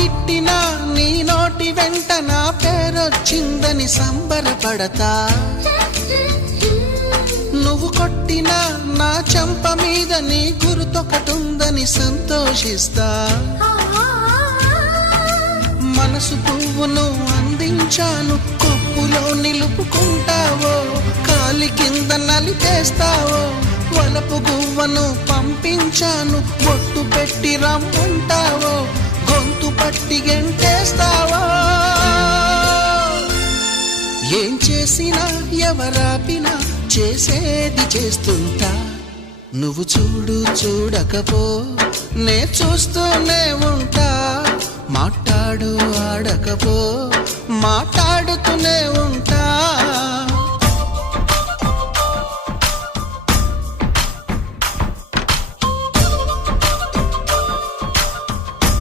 తిట్టినా నీ నోటి వెంట నా పేరొచ్చిందని సంబరపడతా. నువ్వు కొట్టినా నా చెంప మీద నీ గుర్తొకటుందని సంతోషిస్తా. మనసు పువ్వును అందించాను, కొప్పులో నిలుపుకుంటావో, కాలి కింద నలిపేస్తావో. వలపు గువ్వను పంపించాను, బొట్టు పెట్టి రమ్మంటావో, గొంతు పట్టి గెంటేస్తావో. ఏం చేసినా ఎవరాపినా చేసేది చేస్తుంటా. నువ్వు చూడు చూడకపో నే చూస్తూనే ఉంటా. మాట్లాడు ఆడకపో మాట్లాడుతూనే ఉంటా.